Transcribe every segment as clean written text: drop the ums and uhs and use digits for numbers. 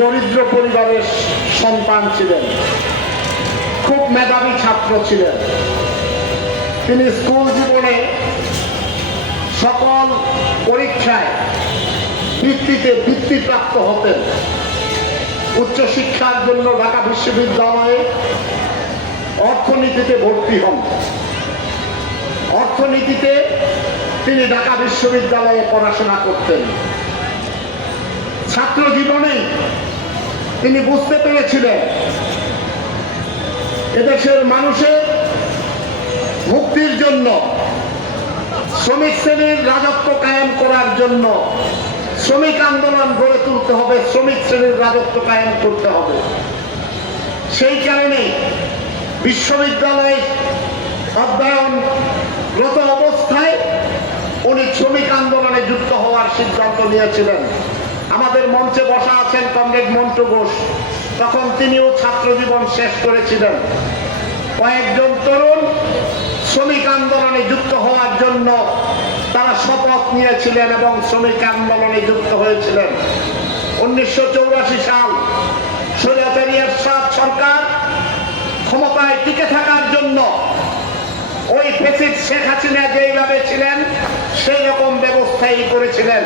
দরিদ্র পরিবারের সন্তান ছিলেন, খুব মেধাবী ছাত্র ছিলেন। তিনি স্কুল জীবনে সকল পরীক্ষায় বৃত্তিপ্রাপ্ত হতেন। উচ্চশিক্ষার জন্য ঢাকা বিশ্ববিদ্যালয়ে অর্থনীতিতে ভর্তি হন। অর্থনীতিতে তিনি ঢাকা বিশ্ববিদ্যালয়ে পড়াশোনা করতেন। ছাত্র জীবনেই তিনি বুঝতে পেরেছিলেন এদেশের মানুষের মুক্তির জন্য, শ্রমিক শ্রেণীর রাজত্ব কায়েম করার জন্য শ্রমিক আন্দোলন গড়ে তুলতে হবে, শ্রমিক শ্রেণীর রাজত্ব কায়েম করতে হবে। সেই কারণে বিশ্ববিদ্যালয়ে অধ্যয়নরত অবস্থায় উনি শ্রমিক আন্দোলনে যুক্ত হওয়ার সিদ্ধান্ত নিয়েছিলেন। আমাদের মঞ্চে বসা আছেন কমরেড মন্টু ঘোষ, তখন তিনিও ছাত্র জীবন শেষ করেছিলেন। কয়েকজন তরুণ শ্রমিক আন্দোলনে যুক্ত হওয়ার জন্য তারা শপথ নিয়েছিলেন এবং শ্রমিক আন্দোলনে যুক্ত হয়েছিলেন। 1984 সাল স্বৈরাচারী এরশাদ সরকার ক্ষমতায় টিকে থাকার জন্য ওই ফ্যাসিস্ট শেখ হাসিনা যেইভাবে ছিলেন সেই রকম ব্যবস্থাই করেছিলেন।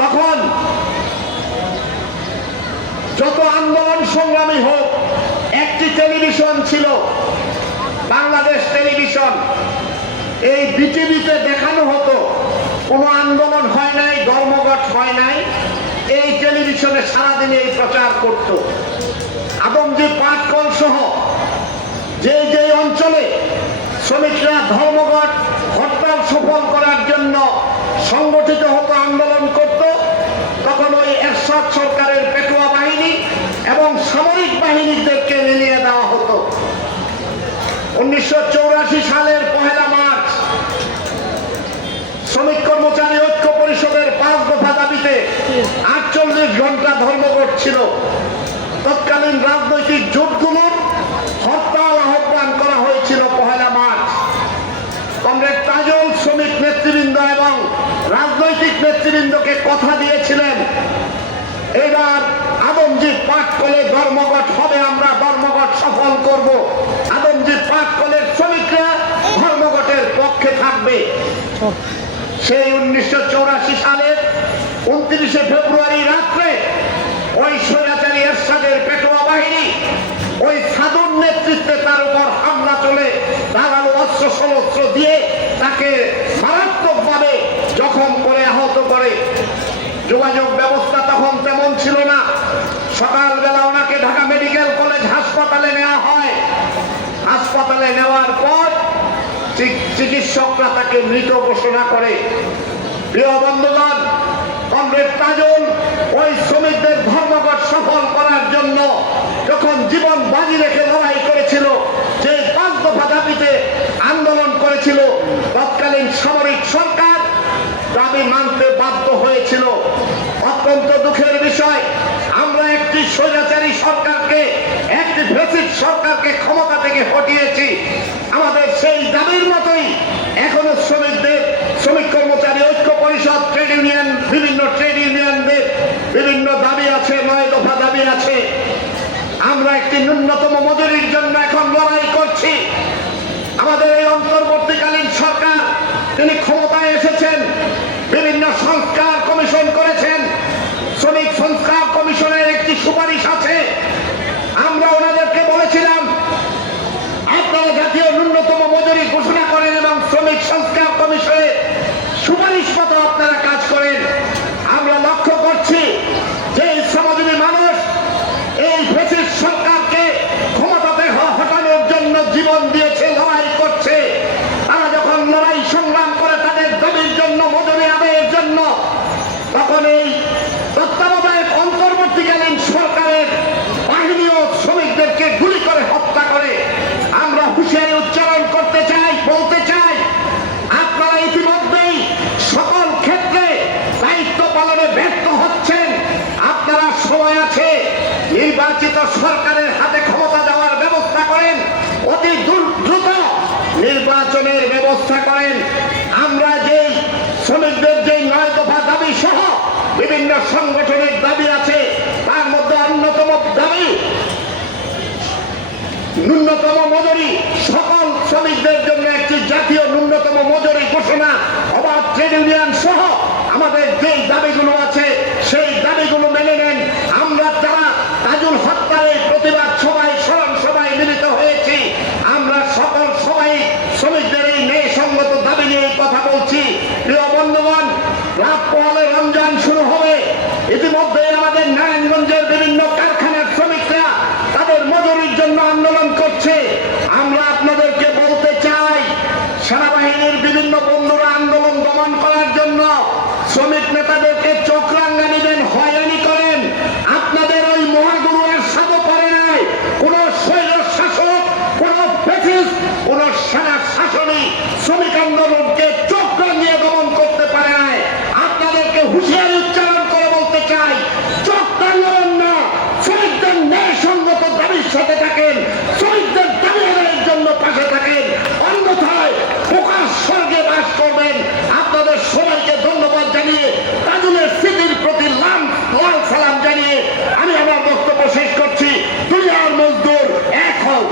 তখন যত আন্দোলন সংগ্রামী হোক, একটি টেলিভিশন ছিল, বাংলাদেশ টেলিভিশন। এই বিটিভিতে দেখানো হতো কোনো আন্দোলন হয় নাই, ধর্মঘট হয় নাই, এই টেলিভিশনে সারাদিনে এই প্রচার করত। আদমজী পাটকল সহ যে যে অঞ্চলে শ্রমিকরা ধর্মঘট হরতাল সফল করার জন্য সংগঠিত হতো, আন্দোলন করত, তখন ওই এরশাদ সরকারের পেটুয়া বাহিনী এবং সামরিক বাহিনীদেরকে নিয়ে দেওয়া হতো। 1984 সালের 1 মার্চ শ্রমিক কর্মচারী ঐক্য পরিষদের 5 দফা দাবিতে 48 ঘন্টা ধর্মঘট ছিল। তৎকালীন রাজনৈতিক জোটগুলোর হরতাল আহ্বান করা হয়েছিল 1 মার্চ। কমরেড তাজুল শ্রমিক নেতৃবৃন্দ এবং রাজনৈতিক নেতৃবৃন্দকে কথা দিয়েছিলেন, এবার আদমজী পাটকলে ধর্মঘট হবে, আমরা ধর্মঘট সফল করব। আদমজী পাটকলের শ্রমিকরা ধর্মঘটের পক্ষে থাকবে। সেই 1984 সালের 29 ফেব্রুয়ারি রাত্রে ওই স্বৈরাচারী এরশাদের পেটুয়া বাহিনী ওই সাধুর নেতৃত্বে তার উপর হামলা চলে, ধারালো অস্ত্র শস্ত্র দিয়ে তাকে মারাত্মকভাবে জখম করে আহত করে। যোগাযোগ ব্যবস্থা তখন তেমন ছিল না। সকালবেলা ওনাকে ঢাকা মেডিকেল কলেজ হাসপাতালে নেওয়া হয়। হাসপাতালে নেওয়ার পর চিকিৎসকরা তাকে মৃত ঘোষণা করে। প্রিয় বন্ধুগণ, কমরেড তাজুল ওই শ্রমিকদের ধর্মঘট সফল করার জন্য যখন জীবন বাজি রেখে লড়াই করেছিল, যে 5 দফা দাবিতে আন্দোলন করেছিল, তৎকালীন সামরিক সরকার দাবি মানতে বাধ্য হয়েছিল। অত্যন্ত দুঃখের বিষয়, আমরা একটি স্বৈরাচারী সরকারকে, একটি ফ্যাসিস্ট সরকারকে ক্ষমতা থেকে হটিয়েছি। আমাদের সেই দাবির মতোই এখনো শ্রমিক কর্মচারী ঐক্য পরিষদ, ট্রেড ইউনিয়ন, বিভিন্ন ট্রেড ইউনিয়নদের বিভিন্ন দাবি আছে, 9 দফা দাবি আছে। আমরা একটি ন্যূনতম মজুরির জন্য এখন লড়াই করছি। আমাদের এই অন্তর্বর্তীকালীন সরকার, তিনি ক্ষমতায় এসেছেন, বিভিন্ন সংস্কার কমিশন করেছেন। শ্রমিক সংস্কার কমিশনের একটি সুপারিশ আছে। আমরা ওনাদেরকে বলেছিলাম, আপনারা জাতীয় ন্যূনতম মজুরি ঘোষণা করেন এবং শ্রমিক সংস্কার কমিশনের সুপারিশ মতো আপনারা কাজ করেন। আমরা লক্ষ্য করছি যে শ্রমজীবী মানুষ এই ফ্যাসিস্ট সরকারকে ক্ষমতাতে হটানোর জন্য জীবন দিয়েছে, লড়াই করছে। তারা যখন লড়াই সংগ্রাম করে তাদের দাবির জন্য, মজুরি আদায়ের জন্য, তখন এই তত্ত্বাবধায়ক অন্তর্বর্তীকালীন সরকারের বাহিনীও শ্রমিকদেরকে গুলি করে হত্যা করে। আমরা হুঁশিয়ারি উচ্চারণ করতে চাই, বলতে চাই, আপনারা ইতিমধ্যেই সকল ক্ষেত্রে দায়িত্ব পালনে ব্যর্থ হচ্ছেন। আপনারা সময় আছে, নির্বাচিত সরকারের হাতে ক্ষমতা দেওয়ার ব্যবস্থা করেন, অতি দ্রুত নির্বাচনের ব্যবস্থা করেন। আমরা শ্রমিকদের যে 9 দফা দাবি সহ বিভিন্ন সংগঠনের দাবি আছে, ন্যূনতম মজুরি, সকল শ্রমিকদের জন্য একটি জাতীয় ন্যূনতম মজুরি ঘোষণা, অবাধ ট্রেড ইউনিয়ন সহ আমাদের যে দাবিগুলো আছে সেই দাবিগুলো মেনে নেন। আমরা যারা তাজুল হত্যার এই প্রতিবাদ সভায় স্মরণ সভায় মিলিত হয়েছি, আমরা সকল সবাই শ্রমিকদের এই ন্যায়সঙ্গত দাবি নিয়ে কথা বলছি। প্রিয় বন্ধুগণ, রাত পোহালে রমজান শুরু হবে। ইতিমধ্যে আমাদের নারায়ণগঞ্জের বিভিন্ন কারখানার শ্রমিকরা তাদের মজুরির জন্য আন্দোলন করছে। আমরা আপনাদেরকে বলতে চাই, সেনাবাহিনীর বিভিন্ন বন্ধুরা আন্দোলন দমন করার জন্য শ্রমিক নেতাদেরকে চক্রাঙ্গানি দেন, হয়রানি করেন। আপনাদের ওই মহাগুরু আর সাধু করে নাই। কোন শৈল শাসক, কোন ফ্যাসিস্ট, কোন সেনা শাসনই শ্রমিক আন্দোলনকে চক্রাঙ্গিয়ে দমন করতে পারে নাই। আপনাদেরকে হুঁশিয়ারি উচ্চারণ করে বলতে চাই, চক্রাঙ্গন না, শ্রমিকদের ন্যায়সঙ্গত দাবির সাথে থাকেন, শ্রমিকদের দাবি আদায়ের জন্য পাশে থাকেন, অন্যথায় প্রকাশ স্বর্গে বাস করবেন। আপনাদের সবাইকে ধন্যবাদ জানিয়ে তাজুলের স্মৃতির প্রতি লাল সালাম